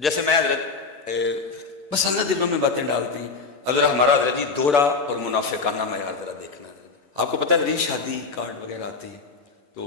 اب جیسے میں حضرت بس اللہ دلوں میں باتیں ڈالتے ہیں. اب ذرا ہمارا حضرت جی دوہرا اور منافقانہ معیار ذرا دیکھنا. آپ کو پتہ ہے شادی کارڈ وغیرہ آتے ہیں تو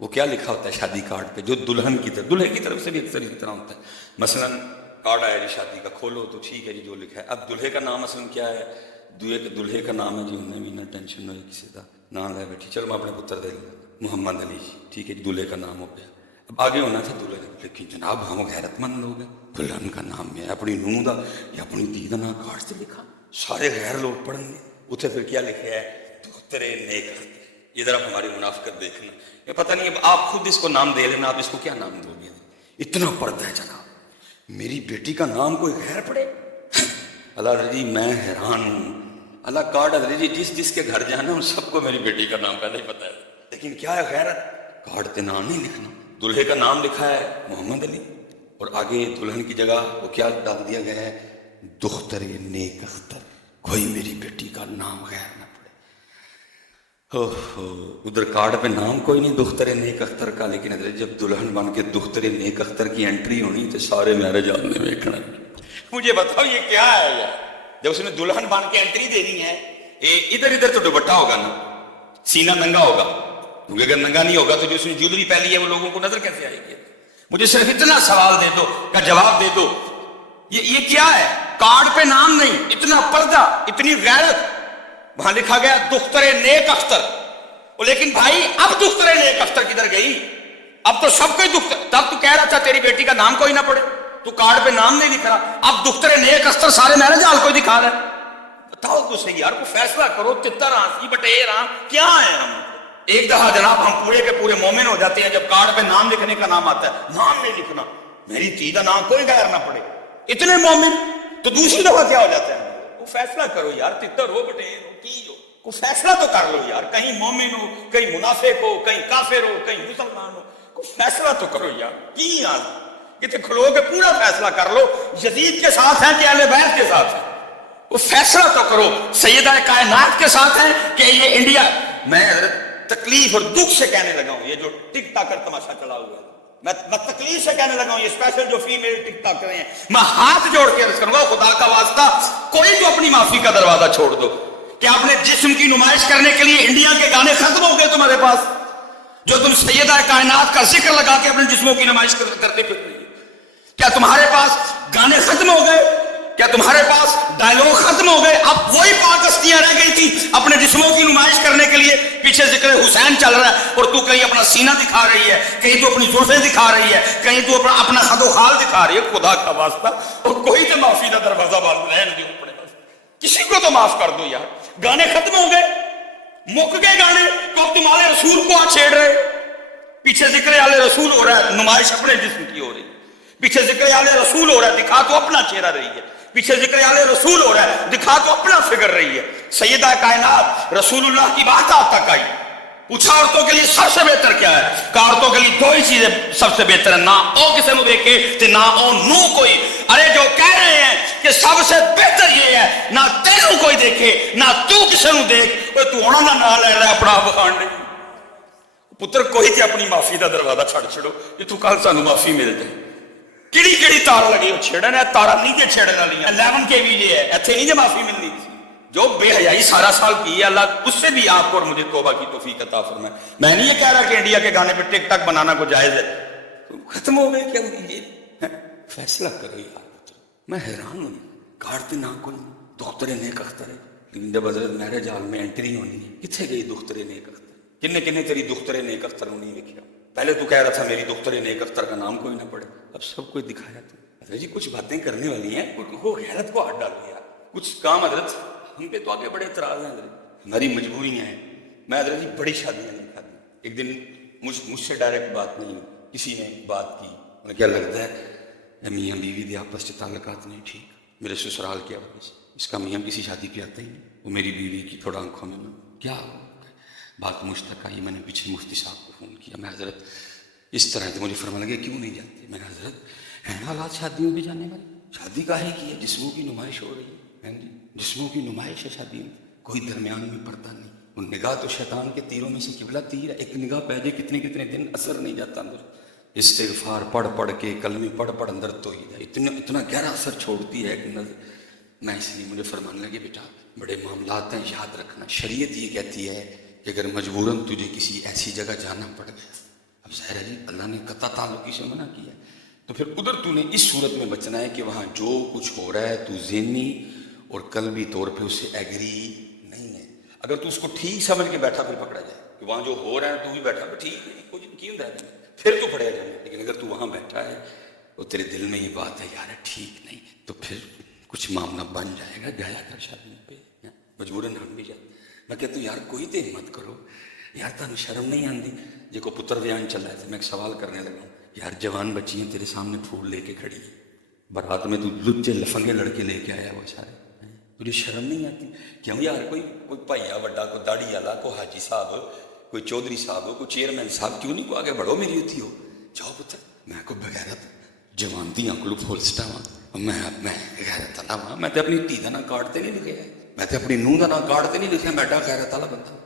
وہ کیا لکھا ہوتا ہے شادی کارڈ پہ, جو دلہن کی طرف, دلہے کی طرف سے بھی اکثر اسی طرح ہوتا ہے. مثلا کارڈ آیا جی شادی کا, کھولو تو ٹھیک ہے جی جو لکھا ہے. اب دلہے کا نام مثلا کیا ہے, دلہے کا نام ہے جی, انہیں بھی نہ ٹینشن ہوئی کسی کا نام لے بیٹھی, چلو میں اپنے پتر دے لوں محمد علی جی, ٹھیک ہے جی دلہے کا نام ہو گیا. اب آگے ہونا تھا دلہے, لیکن جناب ہم غیرت مند لوگ ہیں, دلہن کا نام ہے اپنی نونہ دا یا اپنی دھی دا نام کارڈ سے لکھا, سارے غیر لوگ پڑھیں گے. اتنے پھر کیا لکھا ہے, دخترے نیک اختر. یہ ذرا ہماری منافقت دیکھنا, یہ پتہ نہیں اب آپ خود اس کو نام دے لینا, آپ اس کو کیا نام دو گے. اتنا پردہ ہے جناب, میری بیٹی کا نام کوئی غیر پڑے. اللہ رضی میں حیران ہوں. اللہ کارڈ حضرت جی جس جس کے گھر جانا ان سب کو میری بیٹی کا نام پہلے ہی پتہ ہے, لیکن کیا ہے غیرت, کارڈ پہ نام نہیں لکھنا. دلہے کا نام لکھا ہے محمد علی, اور آگے دلہن کی جگہ وہ کیا ڈال دیا گیا ہے, دختر نیک اختر. کوئی میری بیٹی کا نام غیر نہ پڑے. ادھر کارڈ پہ نام کوئی نہیں دختر نیک اختر کا, لیکن حضرت جب دلہن بن کے دختر نیک اختر کی انٹری ہونی تو سارے میرے جان میں دیکھنا. مجھے بتاؤ یہ کیا ہے یار, جب اس نے دلہن بن کے انٹری دینی ہے, ادھر ادھر تو دوپٹہ ہوگا نا, سینہ ننگا ہوگا, کیونکہ اگر ننگا نہیں ہوگا تو جو اس نے جولری پہنی ہے وہ لوگوں کو نظر کیسے آئے گی. مجھے صرف اتنا سوال دے دو کا جواب دے دو, یہ کیا ہے, کارڈ پہ نام نہیں, اتنا پردہ, اتنی غیرت. وہاں لکھا گیا دختر نیک اختر, لیکن بھائی اب دختر نیک اختر کدھر گئی, اب تو سب کوئی دختر. تب تو کہہ رہا تھا تیری بیٹی کا نام کوئی نہ پڑے, تو کارڈ پہ نام نہیں لکھ رہا, اب دختر نیک اختر سارے میرے جال کوئی دکھا رہا ہے. بتاؤ تو صحیح یار, کو فیصلہ کرو. تتر آنسی بٹیر آن کیا ہے ہم. ایک دفعہ جناب ہم پورے کے پورے مومن ہو جاتے ہیں جب کارڈ پہ نام لکھنے کا نام آتا ہے, نام نہیں لکھنا, میری تھی کا نام کوئی غیر نہ پڑے, اتنے مومن. تو دوسری دفعہ کیا ہو جاتا ہے, وہ فیصلہ کرو یار, تتر ہو بٹیر ہو کی ہو, کو فیصلہ تو کر لو یار. کہیں مومن ہو, کہیں منافق ہو, کہیں کافر ہو, کہیں مسلمان ہو, کو فیصلہ تو کرو یار. کی یار کتنے کھلو کے پورا فیصلہ کر لو, یزید کے ساتھ ہیں کہ اہل بیت کے ساتھ ہیں, وہ فیصلہ تو کرو. سیدہ کائنات کے ساتھ ہیں کہ یہ انڈیا. میں تکلیف اور دکھ سے کہنے لگا ہوں, یہ جو ٹک ٹاکر تماشا چلا ہوا ہے, میں تکلیف سے کہنے لگا ہوں, یہ اسپیشل جو فیمیل ٹک ٹاکر ہیں, میں ہاتھ جوڑ کے عرض کروں گا خدا کا واسطہ کوئی تو اپنی معافی کا دروازہ چھوڑ دو. کہ آپ نے جسم کی نمائش کرنے کے لیے انڈیا کے گانے ختم ہو گئے تمہارے پاس, جو تم سیدہ کائنات کا ذکر لگا کے اپنے جسموں کی نمائش کرتے پھر رہی. کیا تمہارے پاس گانے ختم ہو گئے, کیا تمہارے پاس ڈائلوگ ختم ہو گئے. اب وہی پاک ہستیاں رہ گئی تھی اپنے جسموں کی نمائش کرنے کے لیے. پیچھے ذکر حسین چل رہا ہے اور تو کہیں اپنا سینہ دکھا رہی ہے, کہیں تو اپنی زلفیں دکھا رہی ہے, کہیں تو اپنا خد و خال دکھا رہی ہے. خدا کا واسطہ, اور کوئی تو معافی کا دروازہ بند رہے نہیں پڑے, کسی کو تو معاف کر دو یار. گانے ختم ہو گئے, مک گئے گانے, تو اب تمہارے رسول کو آ چھیڑ رہے. پیچھے ذکر آلے رسول ہو رہا ہے, نمائش اپنے جسم کی ہو رہی. پیچھے ذکر آلے رسول ہو رہا ہے, دکھا تو اپنا چہرہ رہی ہے. پیچھے ذکر آلے رسول ہو رہا ہے, دکھا تو اپنا فگر رہی ہے. سیدہ کائنات رسول اللہ کی بات آپ تک آئی, پوچھا عورتوں کے لیے سب سے بہتر کیا ہے, کہ عورتوں کے لیے دو ہی چیزیں سب سے بہتر ہے, نہ او کسی نو دیکھے تے نہ او نو کوئی. ارے جو کہہ رہے ہیں کہ سب سے بہتر یہ ہے نہ تینوں کوئی دیکھے نہ تو کسی نو دیکھ, تو ہونا نہ لے رہا اپنا بخان نہیں. پتر کوئی تے اپنی معافی کا دروازہ چھڑ چھڑو کہ تو کل سانو معافی مل جائے. کیڑی کیڑی تار لگی وہ چھڑن ہے, تارا نہیں کہ چھڑن والی 11 کے بھی یہ ہے, ایتھے نہیں جو معافی ملنی. جو بے حیائی سارا سال کی ہے, اللہ اس سے بھی آپ کو اور مجھے توبہ کی توفیق عطا فرمائے. میں نہیں یہ کہہ رہا کہ انڈیا کے گانے پہ ٹک ٹاک بنانا کو جائز ہے. ختم ہو گئے کیا, یہ فیصلہ کرو یار. میں حیران ہوں, کارڈ پہ نہ کوئی دختر نیک اختر ہے, لیکن جب حضرت میرے جال میں انٹری ہونی ہے, کتنے گئی دختر نیک اختر. کنے کنے تیری دختر نیک اختر نہیں لکھا. پہلے تو کہہ رہا تھا میری دختر نیک اختر کا نام کوئی نہ پڑے, اب سب کوئی دکھایا. تو جی کچھ باتیں کرنے والی ہیں, وہ غیرت کو ہاتھ ڈالو یار. کچھ کام حضرت ہم پہ تو آگے بڑے اعتراض ہیں حضرت, ہماری مجبوریاں ہیں. میں حضرت جی بڑی شادیاں نہیں کھاتی. ایک دن مجھ سے ڈائریکٹ بات نہیں, کسی نے بات کی, انہیں کیا لگتا ہے میاں بیوی دے آپس سے تعلقات نہیں ٹھیک, میرے سسرال کیا وجہ سے, اس کا میاں کسی شادی پہ آتا ہی نہیں. وہ میری بیوی کی تھوڑا آنکھوں میں کیا بات مجھ تک آئی. میں نے پیچھے مفتی صاحب کو فون کیا, میں حضرت اس طرح تو مجھے فرما لگے کیوں نہیں جاتے. میں نے حضرت ہیں حالات شادیوں میں جانے والے, شادی کا ہے کہ یہ جسموں کی نمائش ہو رہی ہے, جسموں کی نمائش ہے شادی میں, کوئی درمیان میں پڑتا نہیں. وہ نگاہ تو شیطان کے تیروں میں سے قبلہ تیر ہے, ایک نگاہ پہ جائے کتنے کتنے دن اثر نہیں جاتا اندر. استغفار پڑھ پڑھ کے کلمے پڑھ پڑھ اندر توحید اتنا گہرا اثر چھوڑتی ہے کہ نظر میں اس لیے مجھے فرمانے لگے بیٹا بڑے معاملات ہیں یاد رکھنا شریعت یہ کہتی ہے کہ اگر مجبوراً تجھے کسی ایسی جگہ جانا پڑ گیا اب ظاہر ہے جی اللہ نے قطع تعلقی سے منع کیا تو پھر ادھر تو نے اس صورت میں بچنا ہے کہ وہاں جو کچھ ہو رہا ہے تو ذہنی اور قلبی طور پہ اس سے ایگری نہیں ہے اگر تو اس کو ٹھیک سمجھ کے بیٹھا پھر پکڑا جائے کہ وہاں جو ہو رہا ہے تو بھی بیٹھا پھر ٹھیک نہیں کچھ کیوں رہتا ہے پھر تو پڑے جائے لیکن اگر تو وہاں بیٹھا ہے تو تیرے دل میں یہ بات ہے یار ٹھیک نہیں تو پھر کچھ معاملہ بن جائے گا جایا کر شادی پہ مجبوراً ہم بھی جاتے میں کہتا ہوں یار کوئی تو ہمت کرو یار تمہیں شرم نہیں آتی جی کو پتر بیان چل رہا ہے میں ایک سوال کرنے لگا ہوں یار جوان بچیاں تیرے سامنے پھول لے کے کھڑی ہیں برات میں تو لچے لفنگے لڑکے لے کے آیا وہ سارے تجھے شرم نہیں آتی کیوں یار کوئی بھائیا بڑا کوئی داڑھی والا کوئی حاجی صاحب کوئی چودھری صاحب کوئی چیئرمین صاحب کیوں نہیں کو آگے بڑھو میری ہوتی ہو جاؤ پتر میں کو بغیرت جوان دیاں کو پھول سٹاواں میں غیرت والا ہاں میں تو اپنی دھی کا نام کارڈ تے نہیں لکھا میں تو اپنی نوح کا نام کارڈ تے نہیں لکھا میں ایڈا غیرت والا بندہ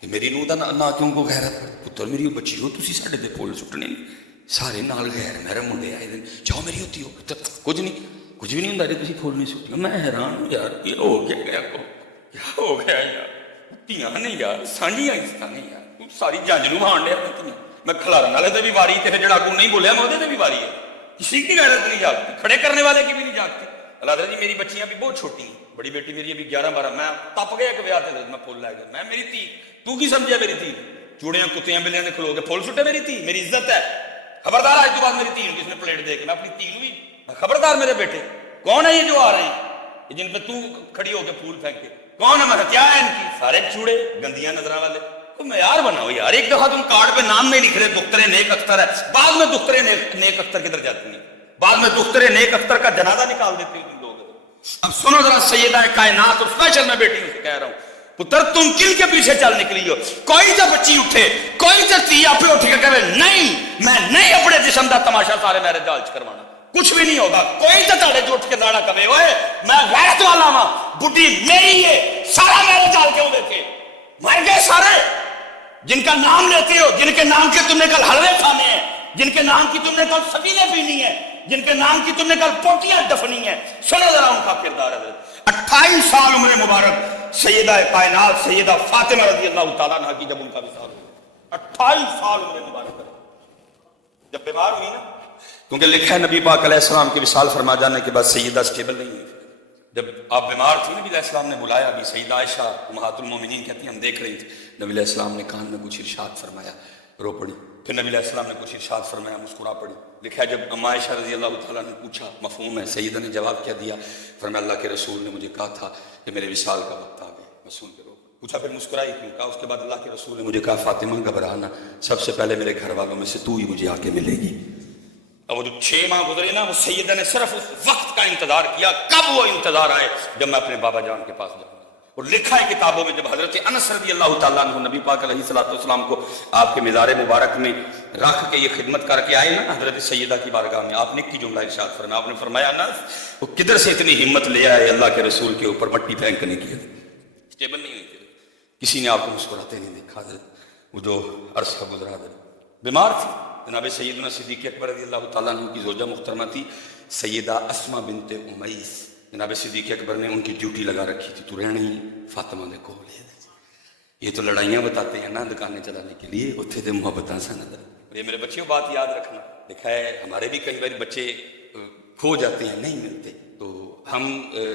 کہ میری نوح کا نام کیوں کو غیرت پتر میری بچی ہو تسی ساڈے تے پھول سٹنے نہیں سارے نال غیر میرے منڈے آئے دن جاؤ میری ہوتی ہو پتر کچھ بھی نہیں ہوں تھی پھول نہیں سٹی میں حیران ہوں یار یہ ہو گیا کیا ہو گیا یار دھیاں نہیں یار سانجیاں عزت نہیں یار ساری جنج نو بھان ڈیا میں کھلارن والے تے بھی واری تے جڑا کو نہیں بولیا میں تے بھی واری ہے کسی کی غیرت نہیں جاگتی کھڑے کرنے والے کی بھی نہیں جاگتی اللہ تعالیٰ جی میری بچیاں بھی بہت چھوٹی ہیں بڑی بیٹی میری ابھی 11-12 میں تپ گیا کہ بیاہ تے میں پھول لے گیا میں میری تھی تو کی سمجھا میری تھی چوڑیاں کتیاں بلیاں نے کھلو کے پھول سٹے میری تھی میری عزت ہے خبردار آج تو بعد میری تھی کس نے پلیٹ دے کے میں اپنی تھی بھی خبردار میرے بیٹے کون ہے یہ جو آ رہے ہیں جن پہ تو کھڑی ہو کے پھول پھینکے کون ہے میں کیا ہے ان کی سارے چوڑے گندیاں نظراں والے تو معیار بناؤ یار ایک دفعہ تم کارڈ پہ نام نہیں لکھ رہے دختر نیک اختر ہے بعد میں دختر نیک اختر کدھر جاتی ہیں بعد میں دختر نیک اختر کا جنازہ نکال دیتے ہیں تم لوگ اب سنو ذرا سیدہ کائنات اور اسپیشل میں بیٹی سے کہہ رہا ہوں پتر تم کن کے پیچھے چل نکلی ہو کوئی تو بچی اٹھے کوئی تو تھی آپ اٹھ کے کہے نہیں میں نہیں اپنے جسم کا تماشا سارے میرے جال چ کروانا کچھ بھی نہیں ہوگا کوئی تو تاڑے جو اٹھ کے داڑا کبے ہوئے میں غیرت والا ہاں بڈھی میری ہے سارا میرے جال کیوں دیکھے مر گئے سارے جن کا نام لیتے ہو جن کے نام کے تم نے کل حلوے کھانے ہیں جن کے نام کی تم نے کل سبیلیں پینی ہے جن کے نام کی تم نے کل پوٹیاں دفنی ہیں سنو ذرا ان کا کردار ہے 28 سال عمر مبارک سیدہ کائنات سیدہ فاطمہ رضی اللہ تعالیٰ عنہ کی جب ان کا وصال ہوا 28 سال عمر مبارک جب بیمار ہوئی نا کیونکہ لکھا ہے نبی پاک علیہ السلام کے وصال فرما جانے کے بعد سیدہ سٹیبل نہیں ہوئی جب آپ بیمار تھی نبی علیہ السلام نے بلایا ابھی سیدہ عائشہ امہات المومنین کہتی ہیں ہم دیکھ رہی تھی نبی علیہ السلام نے کان میں کچھ ارشاد فرمایا رو پڑی پھر نبی علیہ السلام نے کچھ ارشاد فرمایا مسکرا پڑی لکھا ہے جب اما عائشہ رضی اللہ تعالیٰ نے پوچھا مفہوم ہے سیدہ نے جواب کیا دیا فرمایا اللہ کے رسول نے مجھے کہا تھا کہ میرے وصال کا وقت آ گیا میں سن کے رو پوچھا پھر مسکرائی کیوں کہا اس کے بعد اللہ کے رسول نے مجھے کہا فاطمہ گھبرانا سب سے پہلے میرے گھر والوں میں سے تو ہی مجھے آ کے ملے گی اب وہ جو 6 ماہ گزرے نا وہ سیدہ نے صرف اس وقت کا انتظار کیا کب وہ انتظار آئے جب میں اپنے بابا جان کے پاس جاؤں اور لکھا ہے کتابوں میں جب حضرت انس رضی اللہ تعالیٰ عنہ نبی پاک علیہ الصلوۃ والسلام کو آپ کے مزار مبارک میں رکھ کے یہ خدمت کر کے آئے نا حضرت سیدہ کی بارگاہ میں آپ نے ایک جملہ ارشاد فرمایا آپ نے فرمایا انس وہ کدھر سے اتنی ہمت لے آئے اللہ کے رسول کے اوپر مٹی پھینکنے کی اسٹیبل نہیں ہوئی تھی کسی نے آپ کو مسکراتے نہیں دیکھا حضرت وہ جو عرص کا گزرا بیمار تھی جناب سیدنا صدیق اکبر رضی اللہ تعالیٰ عنہ کی زوجہ محترمہ تھی سیدہ اسماء بنت امیس جناب صدیق اکبر نے ان کی ڈیوٹی لگا رکھی تھی تو رہنا ہی فاطمہ دے کو لے یہ تو لڑائیاں بتاتے ہیں نا دکانیں چلانے کے لیے اتھے دے محبتاں سا نظر یہ میرے بچیوں بات یاد رکھنا دیکھا ہے ہمارے بھی کئی بار بچے کھو جاتے ہیں نہیں ملتے تو ہم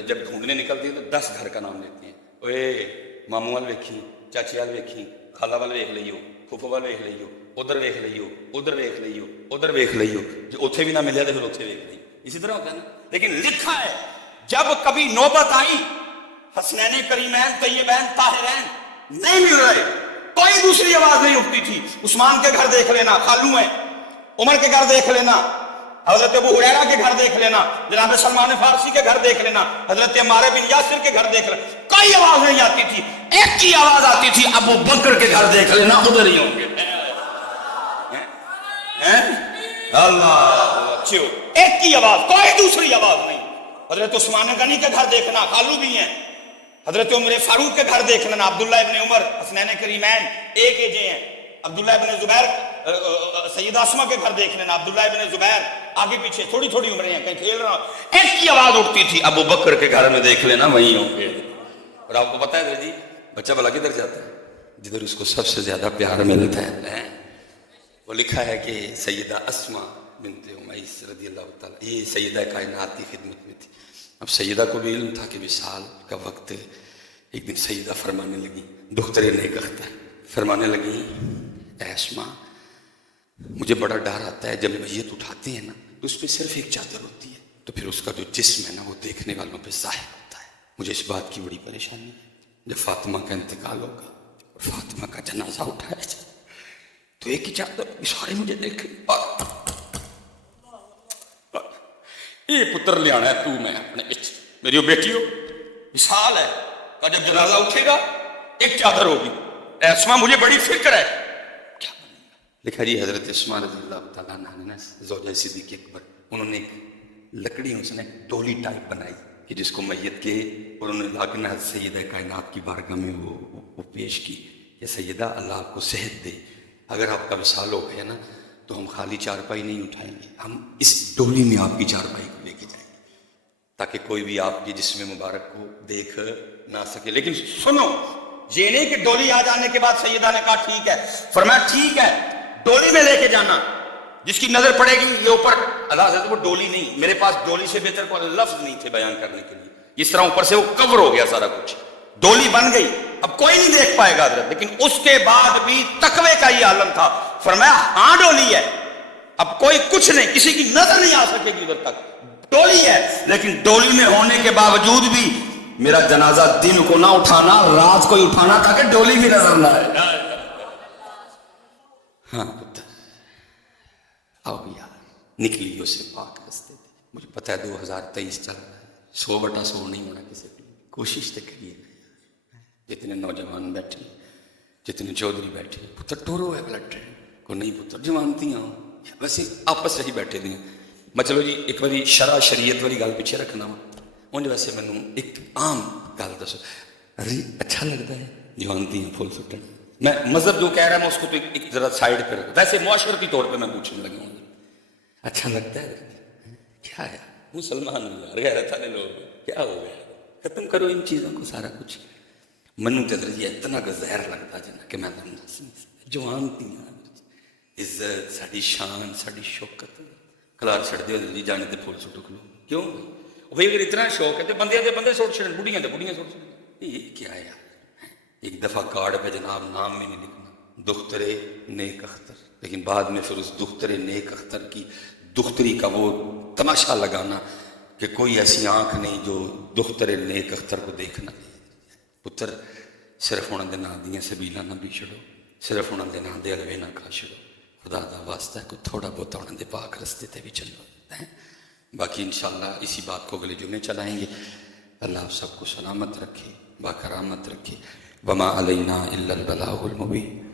جب ڈھونڈنے نکلتے ہیں تو 10 گھر کا نام لیتے ہیں اوے ماموں وال ویکھی چاچی وال ویکھی خالہ وال ویکھ لئیو پھوپھو وال ویکھ لئیو ادھر ویکھ لئیو ادھر ویکھ لئیو ادھر ویکھ لئیو جو اتھے بھی نہ ملیا تو پھر اتھے ویکھ لئیو اسی طرح ہوتا ہے نا لیکن لکھا ہے جب کبھی نوبت آئی حسنین کریمین طیبین طاہرین نہیں مل رہے کوئی دوسری آواز نہیں اٹھتی تھی عثمان کے گھر دیکھ لینا خالو ہیں عمر کے گھر دیکھ لینا حضرت ابو ہریرہ کے گھر دیکھ لینا جناب سلمان فارسی کے گھر دیکھ لینا حضرت عمار بن یاسر کے گھر دیکھ لینا کوئی آواز نہیں آتی تھی ایک کی آواز آتی تھی ابو بکر کے گھر دیکھ لینا ادھر ہی ہوں گے اللہ ایک کی آواز کوئی دوسری آواز نہیں حضرت عثمان غنی کے گھر دیکھنا خالو بھی ہیں حضرت عمر فاروق کے گھر دیکھ لینا عبداللہ ابن عمر حسنین کریمین ایک ایجے ہیں عبداللہ ابن زبیر سیدہ اسما کے گھر دیکھ لینا, عبداللہ ابن زبیر آگے پیچھے تھوڑی تھوڑی عمریں ہیں, کہیں کھیل رہا ایک کی آواز اٹھتی تھی, ابو بکر کے گھر میں دیکھ لینا وہیں ہوں گے. اور آپ کو پتا ہے جی بچہ بھلا کدھر جاتا ہے؟ جدھر اس کو سب سے زیادہ پیار ملتا ہے. وہ لکھا ہے کہ سیدہ اسما بنت امیس رضی اللہ تعالیٰ یہ سیدہ کائنات کی خدمت میں تھی. اب سیدہ کو بھی علم تھا کہ وصال کا وقت. ایک دن سیدہ فرمانے لگی, دختر نیک اختر فرمانے لگی, اے اسما مجھے بڑا ڈر آتا ہے جب میت اٹھاتے ہیں نا تو اس پہ صرف ایک چادر ہوتی ہے, تو پھر اس کا جو جسم ہے نا وہ دیکھنے والوں پہ ظاہر ہوتا ہے. مجھے اس بات کی بڑی پریشانی ہے جب فاطمہ کا انتقال ہوگا اور فاطمہ کا جنازہ اٹھایا جائے تو ایک ہی چادر سارے مجھے دیکھیں. یہ پتر لے آنا ہے تو میں اپنے میری بیٹی ہو مثال ہے کا جب جنازہ اٹھے گا ایک چادر ہوگی. اسما مجھے بڑی فکر ہے کیا بنے گا. لکھا جی حضرت اسما رضی اللہ تعالیٰ عنہ زوجہ صدیق اکبر انہوں نے ایک لکڑیوں سے ڈولی ٹائپ بنائی کہ جس کو میت کے اور انہوں نے لا کے سیدہ کائنات کی بارگاہ میں وہ پیش کی کہ سیدہ اللہ آپ کو صحت دے, اگر آپ کا وصال ہو گیا نا تو ہم خالی چارپائی نہیں اٹھائیں گے, ہم اس ڈولی میں آپ کی چارپائی کو لے کے جائیں گے تاکہ کوئی بھی آپ کی جسم مبارک کو دیکھ نہ سکے. لیکن سنو یہ نہیں کہ ڈولی آ جانے کے بعد سیدہ نے کہا ٹھیک ہے, فرمایا ٹھیک ہے ڈولی میں لے کے جانا, جس کی نظر پڑے گی یہ اوپر اللہ حضرت وہ ڈولی نہیں, میرے پاس ڈولی سے بہتر کوئی لفظ نہیں تھے بیان کرنے کے لیے, اس طرح اوپر سے وہ کور ہو گیا سارا کچھ, ڈولی بن گئی, اب کوئی نہیں دیکھ پائے گا حضرت. لیکن اس کے بعد بھی تقوی کا یہ عالم تھا, فرمایا ہاں ڈولی ہے, اب کوئی کچھ نہیں, کسی کی نظر نہیں آ سکے گی ادھر تک, ڈولی ہے. لیکن ڈولی میں ہونے کے باوجود بھی میرا جنازہ دن کو نہ اٹھانا, رات کو ہی اٹھانا تاکہ ڈولی بھی نظر نہ آئے. ہاں پتر آؤ یار نکلی اسے پاک رستے تھے. مجھے پتا ہے 2023 چل رہا ہے, 100/100 نہیں ہونا کسی کو, کوشش تو کریے. جتنے نوجوان بیٹھے, جتنے چودھری بیٹھے, پتر ٹورو ہے بلڈ ٹرین کو نہیں پتر جوانتی ہوں ویسے آپس سے ہی بیٹھے دیں. میں چلو جی ایک باری شرع شریعت والی گل پیچھے رکھنا وا, انج ویسے مینوں ایک عام گل دسو, ارے اچھا لگتا ہے جوانتی ہیں پھول سٹن, میں مذہب جو کہہ رہا ہے میں اس کو تو ایک ذرا سائڈ پہ رکھوں, ویسے معاشرتی طور پہ میں پوچھنے لگا ہوں اچھا لگتا ہے کیا ہے مسلمان غیرت والے لوگ کیا ہو گیا, ختم کرو ان چیزوں کو سارا کچھ. منو تے یہ اتنا کا زہر لگتا جنا کہ میں تم دس نہیں سکتا. جوانتی عزت ساری شان ساری شوکت کلار چھڑ دے جی جانے تے پھول سٹو کلو کیوں بھائی, اگر اتنا شوق ہے تو بندے دے بندے سوٹ چھڑن, بڑھیاں تے بڑھیاں سوٹ چھڑن. یہ کیا ہے یار, ایک دفعہ کارڈ پہ جناب نام میں نہیں لکھنا دختر نیک اختر, لیکن بعد میں پھر اس دختر نیک اختر کی دختری کا وہ تماشا لگانا کہ کوئی ایسی آنکھ نہیں جو دختر نیک اختر کو دیکھنا. پتر صرف انہوں دے نا دیاں سبیلاں نہ بھی چھڑو, صرف انہوں دے نا دے الوے نہ کھا چھڑو, خدا دا واسطہ ہے کوئی تھوڑا بہت انہوں دے پاک رستے تے بھی چلو. باقی انشاءاللہ اسی بات کو اگلے جمعے چلائیں گے. اللہ آپ سب کو سلامت رکھے, باکرامت رکھے. وما علینا الا البلاغ المبین.